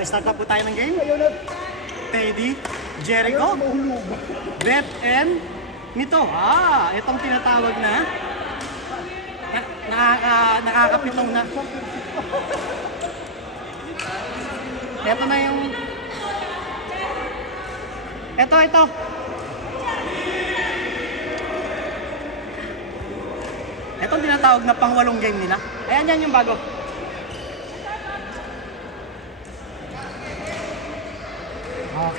Okay, start na po tayo ng game. Teddy, Jericho, Beth, and nito. Itong tinatawag na nakakapitong na. Ito na yung ito. Itong tinatawag na pang-walong game nila. Ayan, yan yung bago.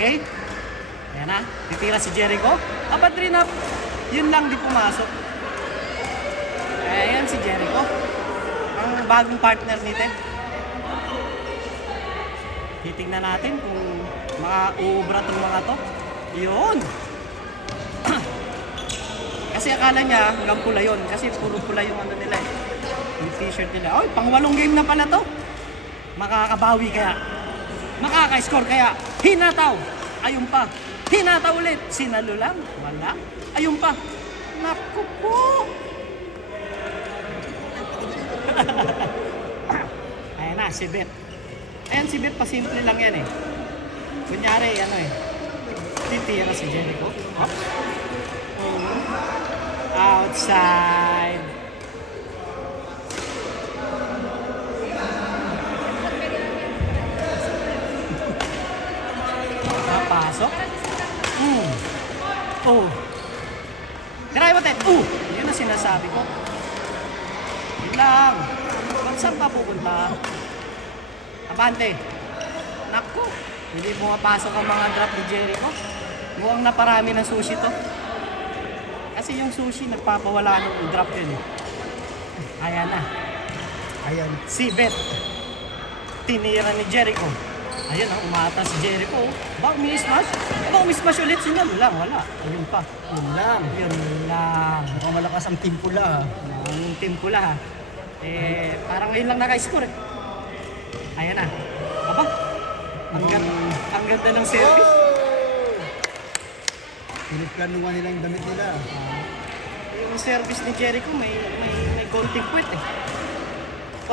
Okay. Ayan na. Titira si Jericho. Abad rin up. Yun lang di pumasok. Ayan si Jericho. Ang bagong partner ni Ted. Titingnan natin kung maka-uubra itong mga to. Yun. Kasi akala niya hanggang pula yun. Kasi puro pula yung ano nila eh. Yung t-shirt nila. Oy, pang-walong game na pala to. Makakabawi kaya. Makaka-score kaya. Hinataw. Ayun pa. Hinataw ulit. Sinalo lang. Wala. Ayun pa. Naku po. Ayan na, si Beth. Ayan si Beth, pasimple lang yan eh. Kunyari, ano eh. Titira si Jericho. Outside. Pasok. Try mo, Ted. Yun ang sinasabi ko. Yun lang. Ba't saan pa pupunta? Abante. Naku. Hindi pumapasok ang mga drop ni Jericho. Mukhang naparami ng sushi to. Kasi yung sushi nagpapawala ng drop yun. Ayan na. Ayan. Si Beth. Tinira ni Jericho. Ayun, umata si Jericho. Bak, mi-smash? Bak, mi-smash ulit. Sinalo lang, wala. Ayun pa. Yun lang. Yun lang. Mukhang malakas ang team pula. Ang team pula ha. Parang ngayon lang naka-score eh. Ayan na. Aba, ang ganda ng service. Piniplanuhan nila yung damit nila. Yung service ni Jericho may konting quit eh.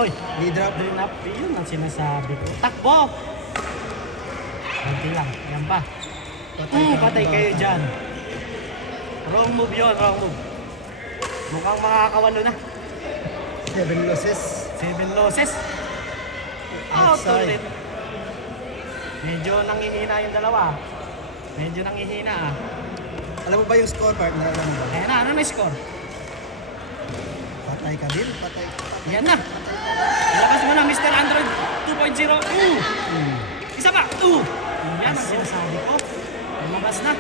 Oy, Leader up. up. Yun ang sinasabi ko. Takbo! Konti lang. Ayan pa. Patay kayo dyan. Wrong move yun, wrong move. Mukhang makakawalo na. 7 losses. 7 losses. Outside. Ulit. Medyo nangihina yung dalawa. Medyo nangihina ah. Alam mo ba yung score partner? Alam mo ba? Ayan na, ano na score? Patay ka din. Patay. Yan na. Ilabas mo na, Mr. Android 2.0. Isa pa. Yan ang sinasabi ko. Lumabas na.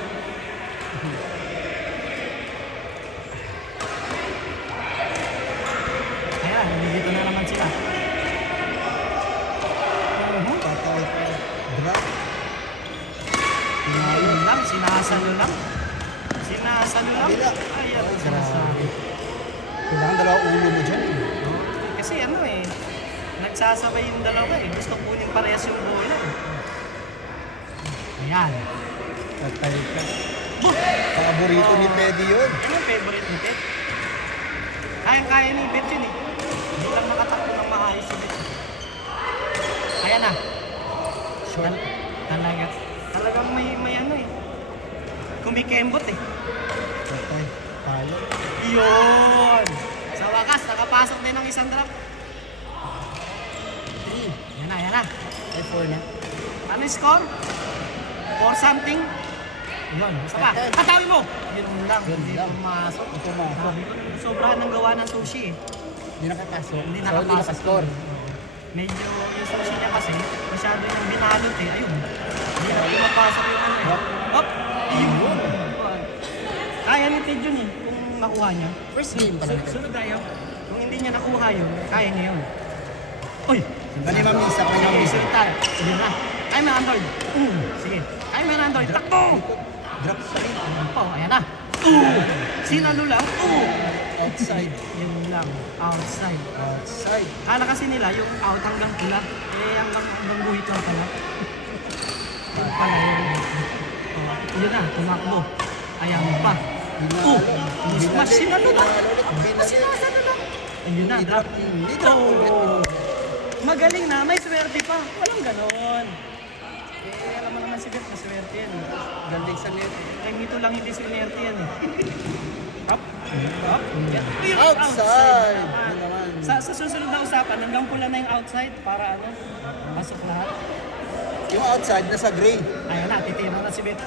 Ayan, nandito na naman sila. Patay ka. Drop. Ayun lang, sinasalo lang. Sinasalo lang. Kabila. Ayan ang Oh, sinasabi. Kailangan dalawang ulo mo dyan. Kasi ano eh, nagsasabay yung dalawa eh. Gusto kunin parehas yung bola eh. Ayan. Patay ka. Paborito ni Teddy yun. Ano yung favorite ni Beth? Kayang-kaya ni Beth yun eh. Hindi lang nakatakbo ng maayos si Beth. Ayan na. Short. Talagang may ano eh. Kumikembot eh. Patay. Palo. Yun! Sa wakas, nakapasok din ng isang drop. Yan na. Ay, 4 na. Ano yung score? 4 something? Yun, basta pa. Okay. Atawin mo! Yun lang, Yun hindi lang. pumasok. Ito pumasok. Sabi ko, sobrahan ng gawa ng sushi eh. Hindi nakapasok. Hindi So, nakapasok. hindi nakascore. Medyo yung sushi niya kasi, masyado yung binalot eh. Ayun. Hindi na pumapasok yung ano eh. Hop! Yun! Kaya ni Ted yun eh, kung nakuha niya. First game pa lang. Sunod tayo. Kung hindi niya nakuha yun, kaya niya yun. Uy! Bani mamisa. Bani Sige, mamisa. sunod tayo. Sige na. Kaya mo Android. Sige. Kaya mo Android. Takbo! Drop sa rin. Ayan po, ayan na. Sinalo lang. Outside. Yun lang. Outside. Outside. Kala kasi nila yung out hanggang pula. Hanggang guhit lang pala. Yung pala yun. Yun na, tumakbo. Ayan pa. Mas sinalo lang. Sinasalo lang. Ayun na, drop. Hindi drop. Magaling na, may swerte pa. Walang ganon. Eh, alam mo naman si Bet, maswerte yan. Galing sa net. Kay Mito lang hindi swerte yan eh. Up. Up. Yan. Ayun, Outside! naman. Yun naman. Sa susunod na usapan, hanggang pula na yung outside para ano, pasok lahat. Yung outside, nasa gray. Ayun na, titira na si Bet.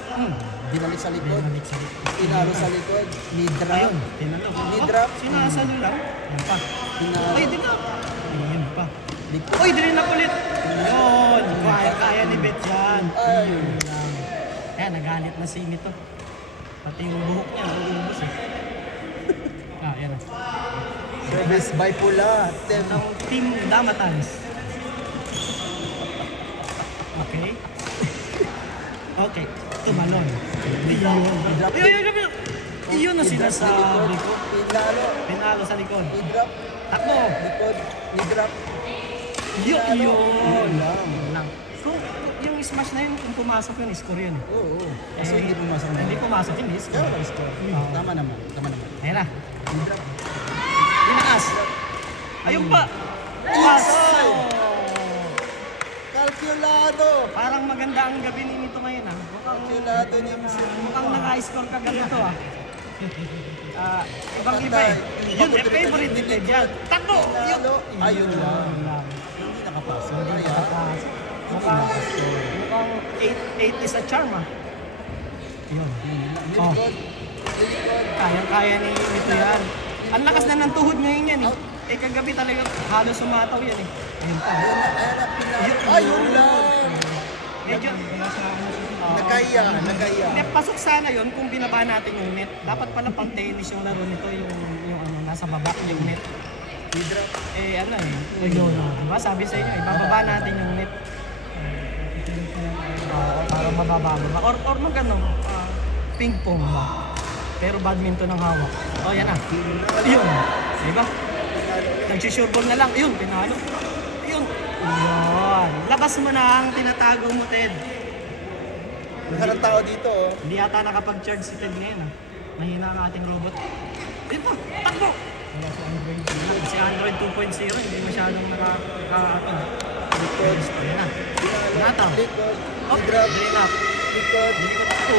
Binalik sa likod. Binalik sa likod. Tinalo sa likod. Knee drop. Ayun, tinalo. Ni-drop. Sinasalo lang. Yan pa. Tinalo. Ay, din na. Ayun pa. Likod. Uy, din na ulit. Yun. Kaya ni Bet yan. Ayun. Ayan, nagalit na si Mito. Pati yung buhok niya, nauubos eh. Yan na. Service by Pula. Ng Team Damatans. Okay. Okay. Tumalon. Drop. Iyon ang sinasabi ko. Tinalo. Pinalo sa likod. Knee drop. Takbo. Likod. Knee drop. Yun. Yun lang. Yun lang. So, yung smash na yun, kung pumasok yun, score yun. Oo. Kasi hindi pumasok na. Hindi pumasok, hindi Kaya score. wala score. Tama naman. Tama naman. Ayan na. Knee drop. Binakas. Ayun pa. Inside. Kalkulado. Parang maganda ang gabi ni Mito ngayon ah. Kalkulado ni Mr. Mukhang naka-score ka ganito ah. Ibang-iba eh. Yun, favorite ni Ted yan. Takbo! Yun! Tinalo. Ayun lang. Yun lang. Hindi nakapasok. Hindi Kaya, nakapasok. Mukhang 8 is a charm ah. Yun. likod. Likod. Kayang-kaya ni Mito yan. Ang lakas na ng tuhod ngayon yan eh. Eh kagabi talaga halos sumataw yan eh. Ayun pa. Ayun na, ayun na, pinalo. Ayun lang. Medyo... Nakaya, nakaya. Hindi, pasok sana yon kung binaba natin yung net. Dapat pala pang tennis yung laro nito, yung ano, nasa baba yung net. Knee drop. Eh ano eh, diba sabi sa inyo, ibababa natin yung net. Para mababa. Or mag ano, ping pong ba? Pero badminton ang hawak. Oh, yan na. Yun. Diba? Nagsusureball na lang. Yun, pinalo. Yun. Yun. Labas mo na ang tinatago mo, Ted. Maraming tao dito, oh. Hindi yata nakapag-charge si Ted ngayon. Mahina ang ating robot. Dito, takbo! Si Android 2.0, hindi masyadong nakaka-atin. Likod. Ayan na. Nataw. Likod. Oh, Knee drop. drain up. Likod. Likod ako.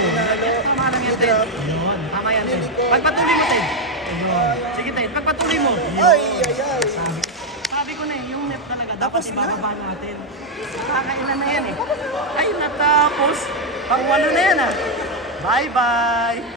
Tama lang yan, Knee Ted. drop. Ayun, tama yan, Ted. Likod. Pagpatuloy mo, Ted. Ayun. Sige, Ted, pagpatuloy mo. Ay, ay, ay. Sabi ko na eh, yung net talaga, dapat Tapos na. ibababa natin. Kakailan na yan eh. Ay, natapos. Pang-walo na yan ah. Bye-bye!